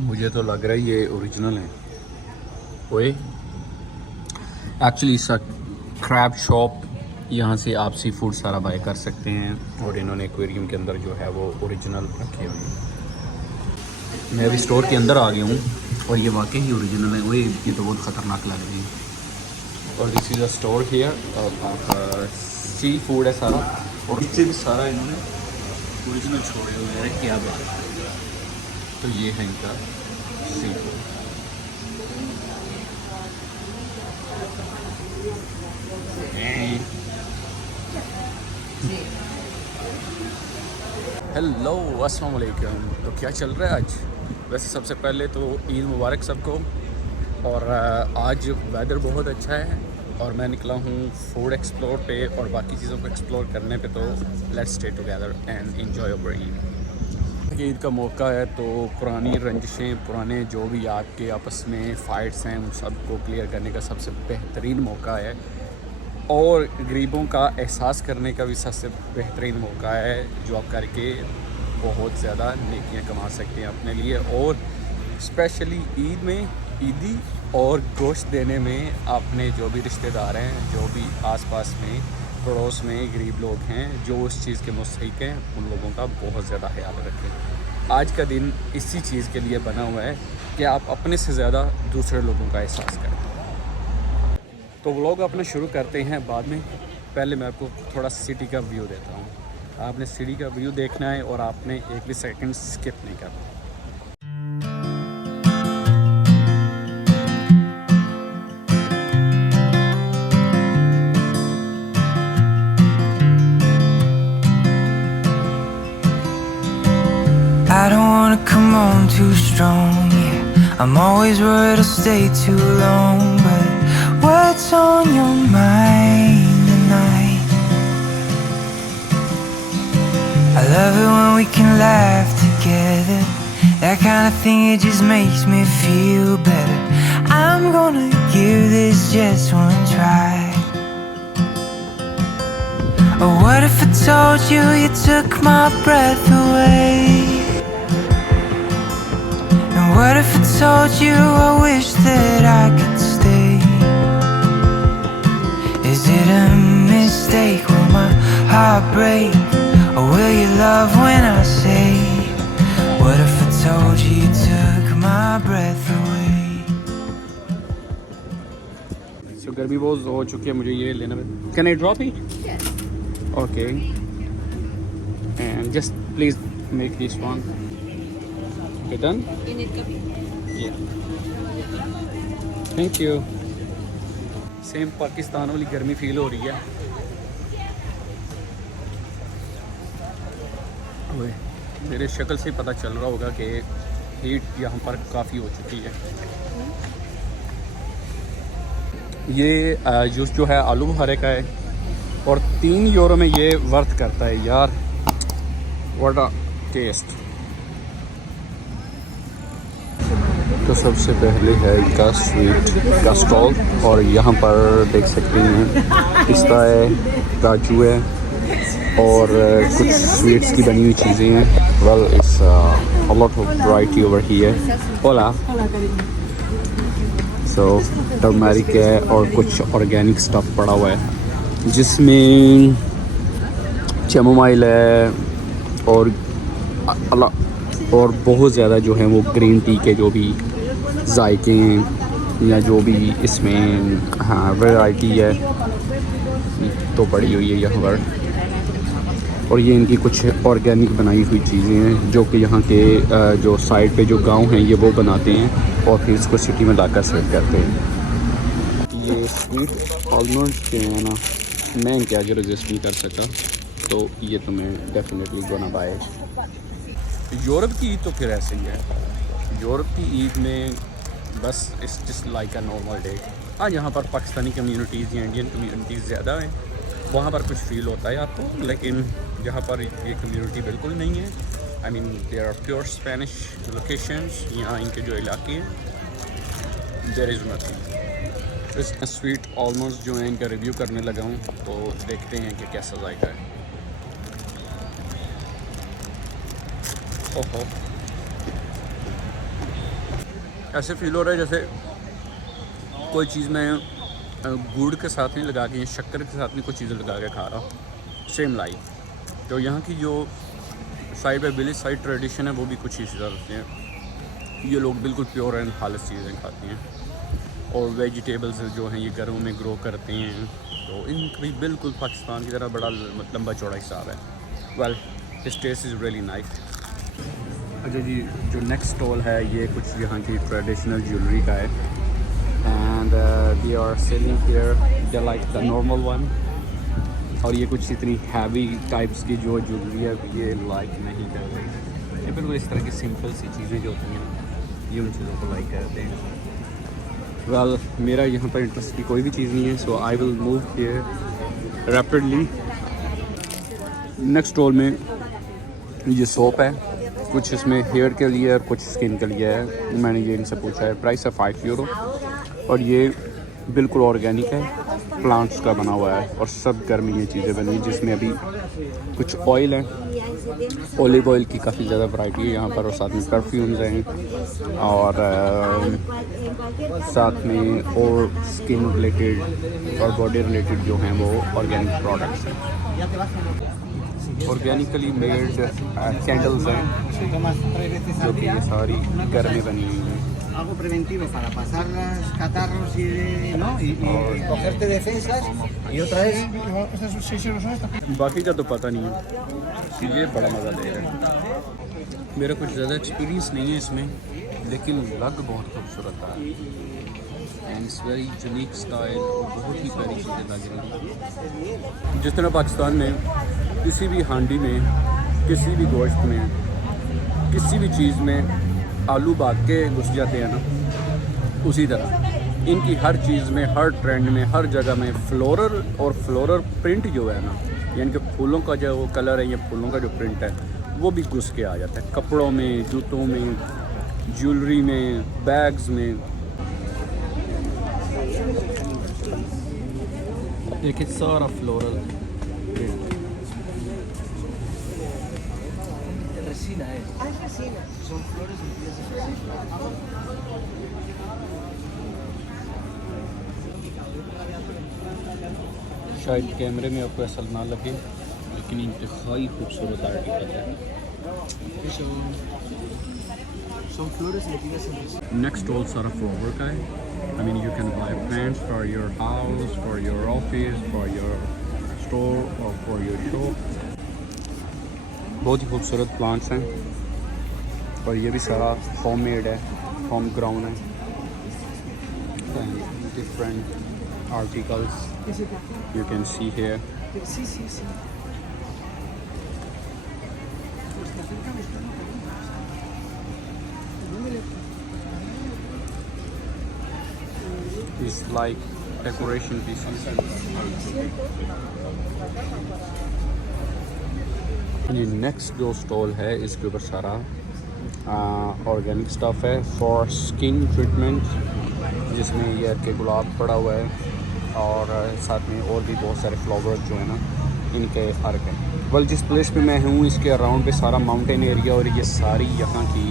मुझे तो लग रहा है ये ओरिजिनल है। ओए actually it's a crab shop. यहाँ से आप सी फूड सारा बाय कर सकते हैं और इन्होंने एक्वेरियम के अंदर जो है वो ओरिजिनल रखे हुए हैं। मैं अभी स्टोर के अंदर आ गया हूँ और ये वाकई ही ओरिजिनल है। वही ये तो बहुत ख़तरनाक लग रही है। और this is a store here. Seafood है सारा और नीचे भी सारा इन्होंने ओरिजिनल छोड़े हुए हैं। क्या बात है। तो ये है इनका सी फूड। हेलो अस्सलाम वालेकुम। तो क्या चल रहा है आज? वैसे सबसे पहले तो ईद मुबारक सबको। और आज वेदर बहुत अच्छा है और मैं निकला हूँ फूड एक्सप्लोर पे और बाकी चीज़ों को एक्सप्लोर करने पे। तो let's stay together and enjoy our Eid. Eid का मौका है तो पुरानी रंजिशें, पुराने जो भी आपके आपस में फ़ाइट्स हैं उन सब को क्लियर करने का सबसे बेहतरीन मौका है और गरीबों का एहसास करने का भी सबसे बेहतरीन मौका है, जो आप करके बहुत ज़्यादा नेकियां कमा सकते हैं अपने लिए। और स्पेशली ईद में ईदी और गोश्त देने में अपने जो भी रिश्तेदार हैं, जो भी आसपास में पड़ोस में गरीब लोग हैं जो उस चीज़ के मुस्तहिक हैं, उन लोगों का बहुत ज़्यादा ख्याल रखें। आज का दिन इसी चीज़ के लिए बना हुआ है कि आप अपने से ज़्यादा दूसरे लोगों का एहसास करें। तो व्लॉग अपना शुरू करते हैं बाद में। पहले मैं आपको थोड़ा सिटी का व्यू देता हूँ। आपने सिटी का व्यू देखना है और आपने एक भी सेकंड स्किप नहीं करना। I don't wanna come on too strong, yeah. I'm always worried I'll stay too long, but what's on your mind tonight? I love it when we can laugh together. That kind of thing, it just makes me feel better. I'm gonna give this just one try. Oh, what if I told you you took my breath away? What if I told you I wish that I could stay? Is it a mistake? Will my heart break? Or will you love when I say? What if I told you you took my breath away? So गर्मी बहुत हो चुकी है, मुझे ये लेना है। Can I drop it? Yes. Okay. And just please make this one. Okay, done? You need coffee? Yeah. Thank you. Same Pakistan वाली गर्मी फील हो रही है। ओए, मेरे शक्ल से पता चल रहा होगा कि हीट यहाँ पर काफ़ी हो चुकी है। ये जूस जो है आलू बुखारे का है और 3 यूरो में ये वर्थ करता है यार। What a taste. तो सबसे पहले है इनका स्वीट का स्टॉल और यहाँ पर देख सकते हैं पिस्ता है, काजू है और कुछ स्वीट्स की बनी हुई चीज़ें हैं। Well it's a lot of variety over here. होला सो टर्मरिक है और कुछ ऑर्गेनिक स्टफ पड़ा हुआ है जिसमें चेमोमाइल है और बहुत ज़्यादा जो है वो ग्रीन टी के जो भी जायके हैं या जो भी इसमें हाँ वैरायटी है तो पड़ी हुई है यहाँ पर। और ये इनकी कुछ ऑर्गेनिक बनाई हुई चीज़ें हैं जो कि यहाँ के जो साइड पे जो गांव हैं ये वो बनाते हैं और फिर इसको सिटी में लाकर सेल करते हैं। ये स्वीट ऑलमोस्ट जो है ना, मैं इनके आगे रजिस्ट नहीं कर सका, तो ये तो मैं डेफिनेटली गोना बाय। यूरोप की ईद तो फिर ऐसे ही है। यूरोप की ईद में बस it's just like a normal day. हाँ, यहाँ पर पाकिस्तानी कम्युनिटीज़ या इंडियन कम्युनिटीज़ ज़्यादा हैं, वहाँ पर कुछ फील होता है आपको, लेकिन जहाँ पर ये कम्युनिटी बिल्कुल नहीं है। I mean there are pure Spanish locations. यहाँ इनके जो इलाके हैं देयर इज़ नथिंग। इस स्वीट ऑलमोस्ट जो है इनका रिव्यू करने लगा हूँ, तो देखते हैं कि कैसा जायका है। ओहो, ऐसे फील हो रहा है जैसे कोई चीज़ मैं गुड़ के साथ नहीं लगा के, शक्कर के साथ नहीं कोई चीज़ें लगा के खा रहा हूँ, सेम लाइफ। तो यहाँ की जो side by village side tradition है वो भी कुछ इसी तरह से है। ये लोग बिल्कुल प्योर एंड खालिश चीज़ें खाते हैं और वेजिटेबल्स जो हैं ये घरों में ग्रो करते हैं, तो इनका भी बिल्कुल पाकिस्तान की तरह बड़ा लंबा चौड़ा हिसाब है। Well this taste is really nice. अच्छा जी, जो नेक्स्ट स्टॉल है ये कुछ यहाँ की ट्रेडिशनल ज्वेलरी का है and they are selling here they like the normal one, और ये कुछ इतनी हैवी टाइप्स की जो ज्वेलरी है ये लाइक नहीं कर रही। ये बिल्कुल इस तरह की सिंपल सी चीज़ें जो होती हैं ये उन चीज़ों को लाइक करते हैं। वेल मेरा यहाँ पर इंटरेस्ट की कोई भी चीज़ नहीं है, so I will move here rapidly. Next stall में ये सोप है, कुछ इसमें हेयर के लिए और कुछ स्किन के लिए है। मैंने ये इनसे पूछा है, प्राइस है €5 और ये बिल्कुल ऑर्गेनिक है, प्लांट्स का बना हुआ है और सब घर में ये चीज़ें बनी हैं, जिसमें अभी कुछ ऑयल है, ऑलिव ऑयल की काफ़ी ज़्यादा वैरायटी है यहाँ पर, और साथ में परफ्यूम्स हैं और साथ में और स्किन रिलेटेड और बॉडी रिलेटेड जो हैं वो ऑर्गेनिक प्रोडक्ट्स हैं। ऑर्गेनिकली मेड कैंडल्स हैं जो कि ये सारी घर में बनी हुई हैं। Algo preventivo para pasar los catarros y cogerte defensas, y otra es बाकी का तो पता नहीं है, ये बड़ा मज़ा दे रहा है। मेरा कुछ ज़्यादा एक्सपीरियंस नहीं है इसमें, लेकिन लग बहुत खूबसूरत है and it's very unique style, बहुत ही प्यारी चीज़ें लग रही हैं। जिस तरह पाकिस्तान में किसी भी हांडी में, किसी भी गोश्त में, किसी भी चीज़ में आलू भाग के घुस जाते हैं ना, उसी तरह इनकी हर चीज़ में, हर ट्रेंड में, हर जगह में फ्लोरल और फ्लोरल प्रिंट जो है ना, यानी कि फूलों का जो कलर है, ये फूलों का जो प्रिंट है वो भी घुस के आ जाता है कपड़ों में, जूतों में, ज्वेलरी में, बैग्स में। देखिए सारा floral print. resina es. Ah, es resina. Son flores metidas en resina. शायद कैमरे में आपको ऐसा ना लगे, लेकिन इंतहाई खूबसूरत आर्टिकल है। Son flores metidas en resina. Next all सारा फ्लावर का है। I mean you can buy plants for your house, for your office, for your store or for your shop। बहुत ही खूबसूरत प्लांट्स हैं और ये भी सारा होम मेड है, होम ग्राउंड है। Different articles you can see here। Sí, sí, sí. It's like decoration pieces। ये नेक्स्ट जो स्टॉल है इसके ऊपर सारा ऑर्गेनिक स्टफ़ है फॉर स्किन ट्रीटमेंट, जिसमें ये अर्के गुलाब पड़ा हुआ है और साथ में और भी बहुत सारे फ्लावर्स जो है ना इनके अर्क हैं। वेल जिस प्लेस पे मैं हूँ इसके अराउंड पे सारा माउंटेन एरिया और ये सारी यहाँ की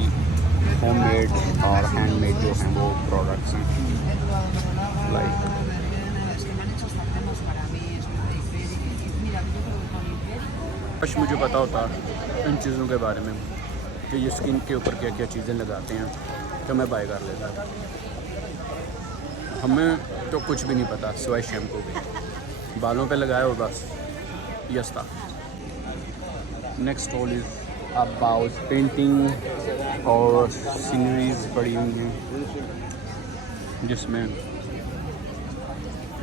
होममेड और हैंडमेड जो हैं वो प्रोडक्ट्स हैं। लाइक बस मुझे पता होता इन चीज़ों के बारे में कि ये स्किन के ऊपर क्या क्या चीज़ें लगाते हैं तो मैं बाय कर लेता। हमें तो कुछ भी नहीं पता सिवाय शैम्पू भी, बालों पे लगाए और बस यस था। Next stall is about painting और सीनरीज पड़ी हुई हैं जिसमें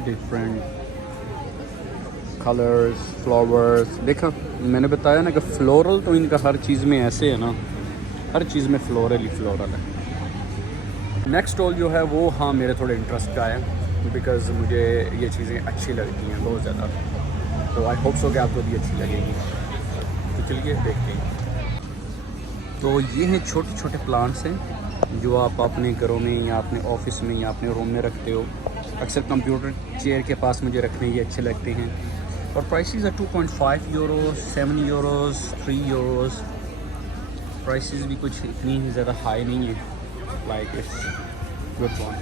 डिफरेंट कलर्स, फ्लावर्स। देखा मैंने बताया ना कि फ्लोरल तो इनका हर चीज़ में ऐसे है ना, हर चीज़ में फ्लोरल ही फ्लोरल है। नेक्स्ट स्टॉल जो है वो हाँ मेरे थोड़े इंटरेस्ट का है, बिकॉज़ मुझे ये चीज़ें अच्छी लगती हैं बहुत ज़्यादा, तो आई होप सो कि आपको भी अच्छी लगेगी। तो चलिए देखते हैं। तो ये हैं छोटे छोटे प्लांट्स हैं जो आप अपने घरों में या अपने ऑफिस में या अपने रूम में रखते हो। अक्सर कंप्यूटर चेयर के पास मुझे रखने ये अच्छे लगते हैं और प्राइसेस है €2.5, €7, €3। प्राइसेस भी कुछ इतनी ज़्यादा हाई नहीं है, like it's good one.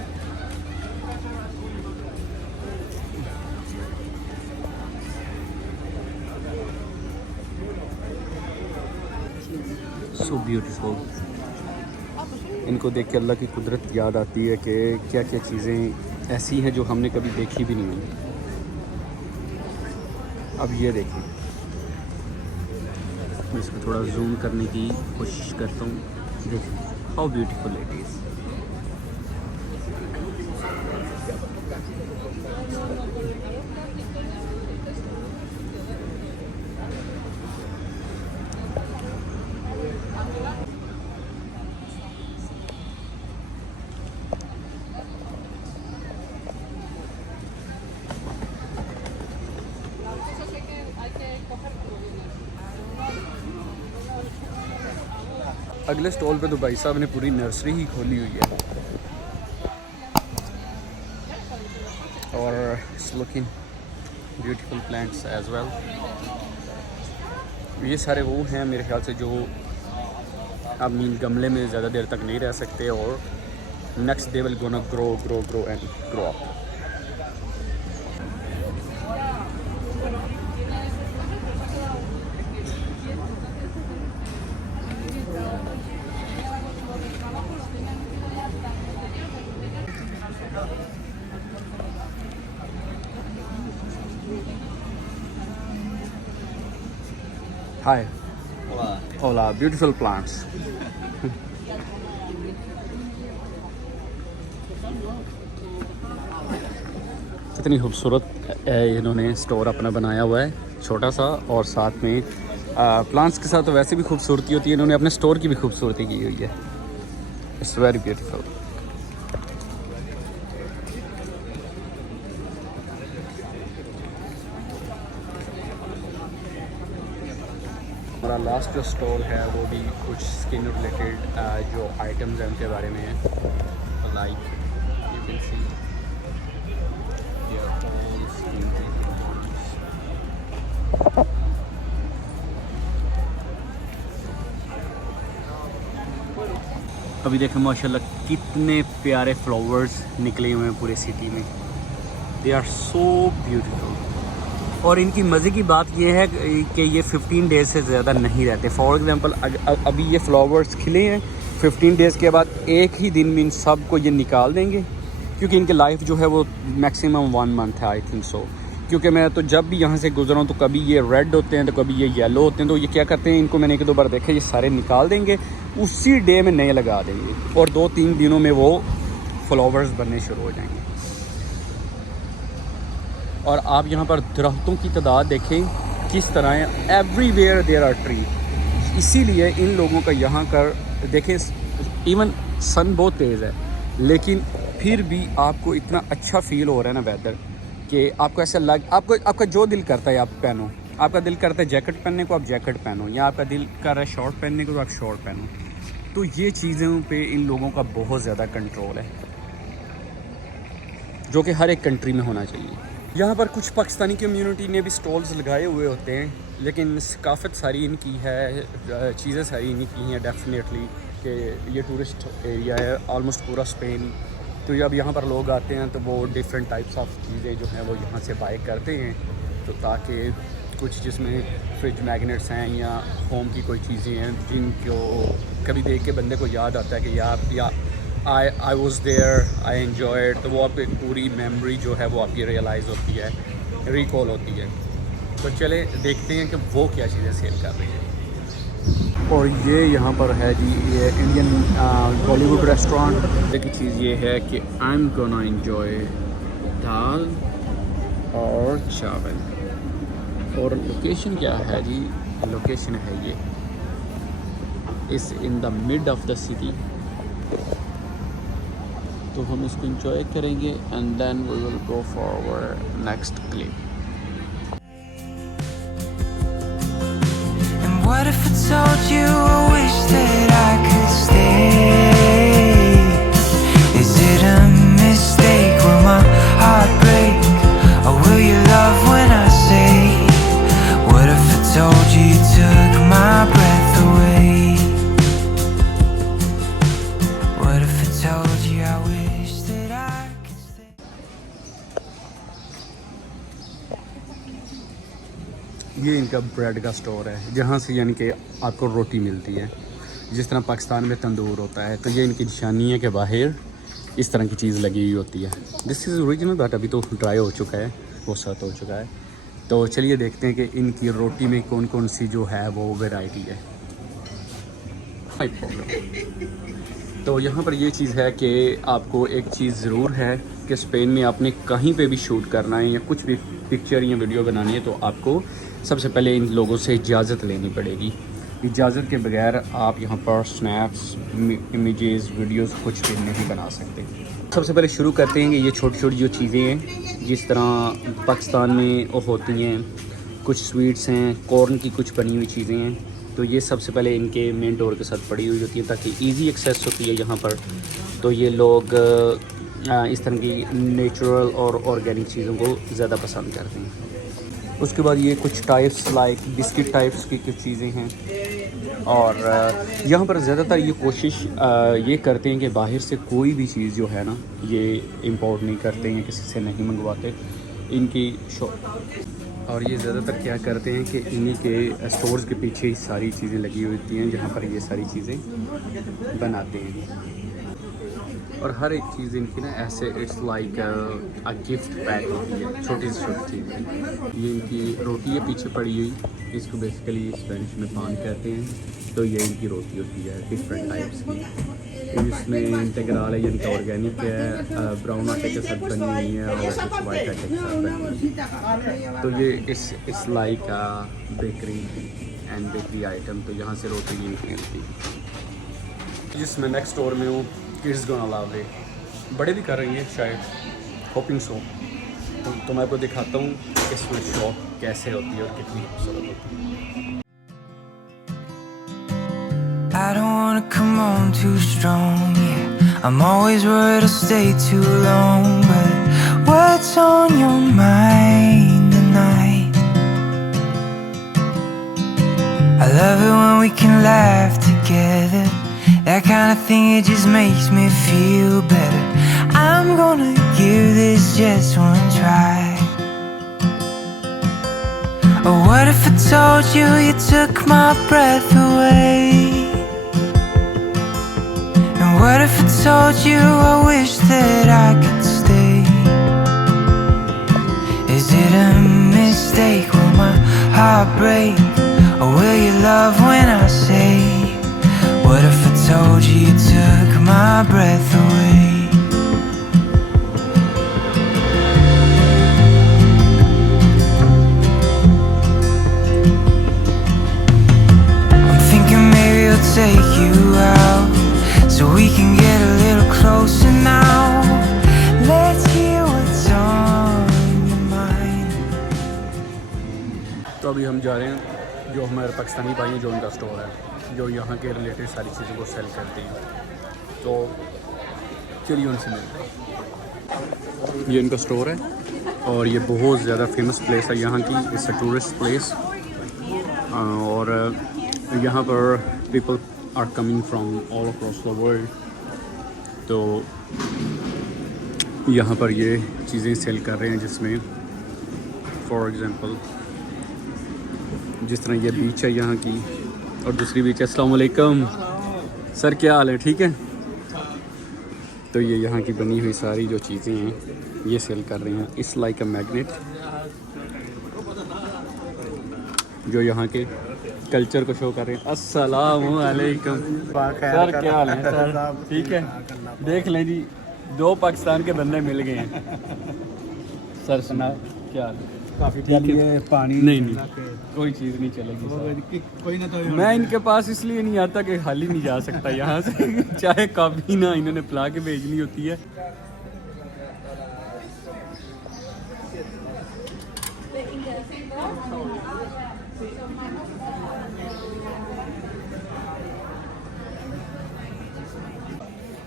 So beautiful. इनको देख के अल्लाह की कुदरत याद आती है कि क्या क्या चीज़ें ऐसी हैं जो हमने कभी देखी भी नहीं हुई। अब ये देखें, मैं इसको थोड़ा जूम करने की कोशिश करता हूँ। देखें हाउ ब्यूटीफुल इट इज़। अगले स्टॉल पे तो भाई साहब ने पूरी नर्सरी ही खोली हुई है और it's looking beautiful plants as well. ये सारे वो हैं मेरे ख्याल से जो अब मीन गमले में ज़्यादा देर तक नहीं रह सकते और next they will gonna grow and grow up. Hi. Hola. Hola, beautiful plants. कितनी खूबसूरत इन्होंने स्टोर अपना बनाया हुआ है, छोटा सा, और साथ में प्लांट्स के साथ तो वैसे भी खूबसूरती होती है, इन्होंने अपने स्टोर की भी खूबसूरती की हुई है। It's very beautiful. हमारा लास्ट जो स्टॉल है वो भी कुछ स्किन रिलेटेड जो आइटम्स हैं उनके बारे में है। लाइक यू कैन सी अभी देखें माशाल्लाह कितने प्यारे फ्लावर्स निकले हुए हैं पूरे सिटी में। They are so beautiful. और इनकी मज़े की बात यह है कि ये 15 डेज़ से ज़्यादा नहीं रहते। फॉर एग्ज़ाम्पल अभी ये फ्लावर्स खिले हैं, 15 डेज़ के बाद एक ही दिन में इन सब को ये निकाल देंगे, क्योंकि इनकी लाइफ जो है वो मैक्सिमम 1 मंथ है, आई थिंक सो। क्योंकि मैं तो जब भी यहाँ से गुजरा हूँ तो कभी ये रेड होते हैं तो कभी ये येलो होते हैं, तो ये क्या करते हैं, इनको मैंने 1-2 बार देखा, ये सारे निकाल देंगे, उसी डे में नए लगा देंगे और 2-3 दिनों में वो फ्लावर्स बनने शुरू हो जाएंगे। और आप यहाँ पर दरख्तों की तादाद देखें किस तरह है, एवरीवेयर देयर आर ट्री। इसीलिए इन लोगों का यहाँ कर देखें, इवन सन बहुत तेज़ है लेकिन फिर भी आपको इतना अच्छा फील हो रहा है ना वेदर, कि आपको ऐसा आपका जो दिल करता है आप पहनो। आपका दिल करता है जैकेट पहनने को, आप जैकेट पहनो, या आपका दिल कर रहा है शॉर्ट पहनने को तो आप शॉर्ट पहनो। तो ये चीज़ों पे इन लोगों का बहुत ज़्यादा कंट्रोल है, जो कि हर एक कंट्री में होना चाहिए। यहाँ पर कुछ पाकिस्तानी कम्युनिटी ने भी स्टॉल्स लगाए हुए होते हैं, लेकिन सकाफत सारी इनकी है, चीज़ें सारी इन्हीं की हैं डेफिनेटली, कि ये टूरिस्ट एरिया है ऑलमोस्ट पूरा स्पेन। तो जब यहाँ पर लोग आते हैं तो वो डिफरेंट टाइप्स ऑफ चीज़ें जो हैं वो यहाँ से बाय करते हैं, तो ताकि कुछ जिसमें फ्रिज मैग्नेट्स हैं या होम की कोई चीज़ें हैं जिनको कभी देख के बंदे को याद आता है कि या I was there, I enjoyed, तो वो आपको एक पूरी मेमोरी जो है वो आपकी रियलाइज़ होती है, रिकॉल होती है। तो चले देखते हैं कि वो क्या चीज़ें सेल कर रही है। और ये यहाँ पर है जी, ये इंडियन बॉलीवुड रेस्टोरेंट की चीज़ ये है कि आई एम गोना एंजॉय दाल और चावल। और लोकेशन क्या है जी, लोकेशन है ये is in the mid of the city. तो हम इसको एंजॉय करेंगे and then we will go for our next clip. What if I told you I wish that I could stay? Is it a mistake? Will my heart break? Or will you love when I say? What if I told you you took my breath away? What if I ये इनका bread का store है, जहाँ से यानी कि आपको रोटी मिलती है। जिस तरह पाकिस्तान में तंदूर होता है, तो ये इनकी निशानी है कि बाहर इस तरह की चीज़ लगी हुई होती है। दिस इज़ ओरिजिनल, बट अभी तो ड्राई हो चुका है, वो सख्त हो चुका है। तो चलिए देखते हैं कि इनकी रोटी में कौन कौन सी जो है वो वैरायटी है। तो यहाँ पर ये चीज़ है कि आपको एक चीज़ ज़रूर है कि स्पेन में आपने कहीं पे भी शूट करना है या कुछ भी पिक्चर या वीडियो बनानी है, तो आपको सबसे पहले इन लोगों से इजाज़त लेनी पड़ेगी। इजाज़त के बगैर आप यहाँ पर स्नैप्स, इमेजेस, वीडियोस कुछ भी नहीं बना सकते। सबसे पहले शुरू करते हैं कि ये छोटी छोटी जो चीज़ें हैं, जिस तरह पाकिस्तान में वो होती हैं, कुछ स्वीट्स हैं, कॉर्न की कुछ बनी हुई चीज़ें हैं, तो ये सबसे पहले इनके मेन डोर के साथ पड़ी हुई होती है ताकि इजी एक्सेस होती है यहाँ पर। तो ये लोग इस तरह की नेचुरल और ऑर्गेनिक चीज़ों को ज़्यादा पसंद करते हैं। उसके बाद ये कुछ टाइप्स लाइक बिस्किट टाइप्स की कुछ चीज़ें हैं। और यहाँ पर ज़्यादातर ये कोशिश ये करते हैं कि बाहर से कोई भी चीज़ जो है ना, ये इंपोर्ट नहीं करते हैं, किसी से नहीं मंगवाते इनकी शॉप। और ये ज़्यादातर क्या करते हैं कि इन्हीं के स्टोर्स के पीछे ही सारी चीज़ें लगी हुई होती हैं, जहाँ पर ये सारी चीज़ें बनाते हैं। और हर एक चीज़ इनकी ना ऐसे it's like a gift pack होती है, छोटी से छोटी चीज़ें। ये इनकी रोटी है पीछे पड़ी हुई, इसको बेसिकली स्पेनिश में पान कहते हैं। तो ये इनकी रोटी होती है डिफरेंट टाइप्स की। इसमें इंटेग्रल है, यानी कि ऑर्गेनिक है, ब्राउन आटे के साथ बनी हुई है और कुछ वाइट आटे के साथ बनी हुई है। तो ये इस like bakery and bakery item, तो यहाँ से रोटी इनकी मिलती है। जिसमें नेक्स्ट स्टोर में हूँ, किड्स गोना लव इट, बड़े भी कर रही हैं शायद, होपिंग सो। तो मैं आपको दिखाता हूँ इसमें शॉप कैसे होती है और कितनी खूबसूरत होती है। I don't wanna come on too strong, yeah. I'm always worried I'll stay too long, but what's on your mind tonight? I love it when we can laugh together. That kind of thing, it just makes me feel better. I'm gonna give this just one try. Oh, what if I told you you took my breath away? And what if I told you I wish that I could stay? Is it a mistake? Will my heart break? Or will you love when I say, what if I told you you took my breath away? I'm thinking maybe I'll take you out so we can get a little closer now. Let's hear what's on your mind. तो अभी हम जा रहे हैं जो हमारे पाकिस्तानी भाई हैं, जो उनका स्टोर है, जो यहाँ के रिलेटेड सारी चीज़ों को सेल करते हैं। तो चलिए उनसे मिलते हैं। ये इनका स्टोर है और ये बहुत ज़्यादा फेमस प्लेस है यहाँ की, इट्स अ टूरिस्ट प्लेस। और यहाँ पर people are coming from all across the world. तो यहाँ पर ये चीज़ें सेल कर रहे हैं, जिसमें फॉर एग्ज़ाम्पल जिस तरह ये बीच है यहाँ की, और दूसरी बीच है। अस्सलाम वालेकुम सर, क्या हाल है? ठीक है। तो ये यहाँ की बनी हुई सारी जो चीज़ें हैं ये सेल कर रहे हैं। इट्स लाइक अ मैग्नेट, जो यहाँ के कल्चर को शो कर रहे हैं। अस्सलाम वालेकुम सर, क्या हाल है सर? ठीक है। देख लें जी, 2 पाकिस्तान के बंदे मिल गए हैं। सर सुना क्या हाल है? काफ़ी ठीक है। पानी नहीं कोई चीज़ नहीं चलेगी कोई ना। तो मैं इनके पास इसलिए नहीं आता कि खाली नहीं जा सकता यहाँ से चाहे कभी ना इन्होंने पिला के भेजनी होती है।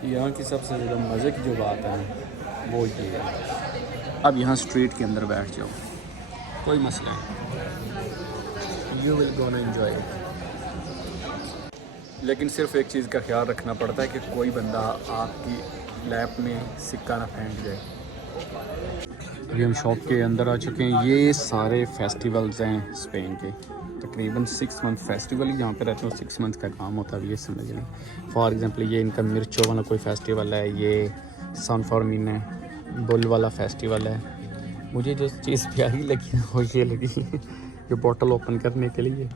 यहाँ की सबसे ज़्यादा मज़े की जो बात है वो ये है, अब यहाँ स्ट्रीट के अंदर बैठ जाओ, कोई मसला नहीं, यू विल गोना एंजॉय। लेकिन सिर्फ एक चीज़ का ख्याल रखना पड़ता है कि कोई बंदा आपकी लैप में सिक्का ना फेंक जाए, अभी हम शॉप के अंदर आ चुके हैं। ये सारे फेस्टिवल्स हैं स्पेन के, तकरीबन 6 मंथ फेस्टिवल ही जहाँ पे रहते हो 6 मंथ का काम होता है, ये समझ लें। फॉर एग्जांपल ये इनका मिर्चों वाला कोई फेस्टिवल है, ये सन फॉर्मिन है, बुल वाला फेस्टिवल है। मुझे जो चीज़ प्यारी लगी वो ये लगी ये बोतल ओपन करने के लिए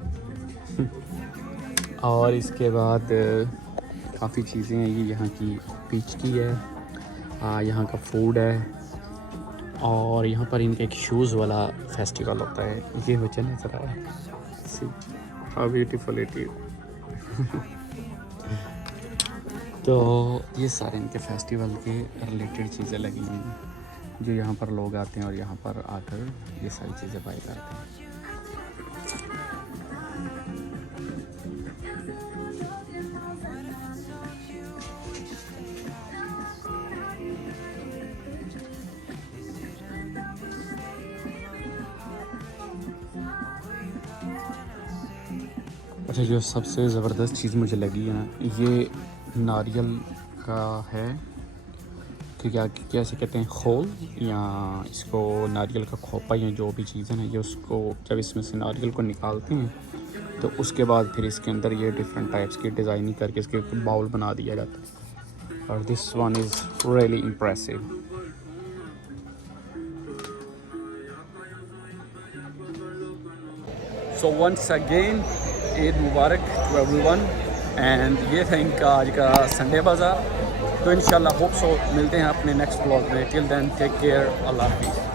और इसके बाद काफ़ी चीज़ें हैं। ये यहाँ की पीच की है, यहाँ का फूड है और यहाँ पर इनका एक शूज़ वाला फेस्टिवल होता है। ये बच्चा नज़र आया, see how beautiful it is. तो ये सारे इनके फेस्टिवल के रिलेटेड चीज़ें लगी हुई हैं जो यहाँ पर लोग आते हैं और यहाँ पर आकर ये सारी चीज़ें बाय करते हैं। अच्छा, जो सबसे ज़बरदस्त चीज़ मुझे लगी है ना, ये नारियल का है कि क्या कैसे कहते हैं, खोल या इसको नारियल का खोपा या जो भी चीज़ है ना, ये उसको जब इसमें से नारियल को निकालते हैं तो उसके बाद फिर इसके अंदर ये डिफरेंट टाइप्स की डिज़ाइनिंग करके इसके बाउल बना दिया जाता है और this one is really impressive. So once again Eid Mubarak to everyone. And ये था इनका आज का संडे बाज़ार। तो इंशाल्लाह होप सो मिलते हैं अपने नेक्स्ट व्लॉग में। टिल देन टेक केयर, अल्लाह हाफिज़।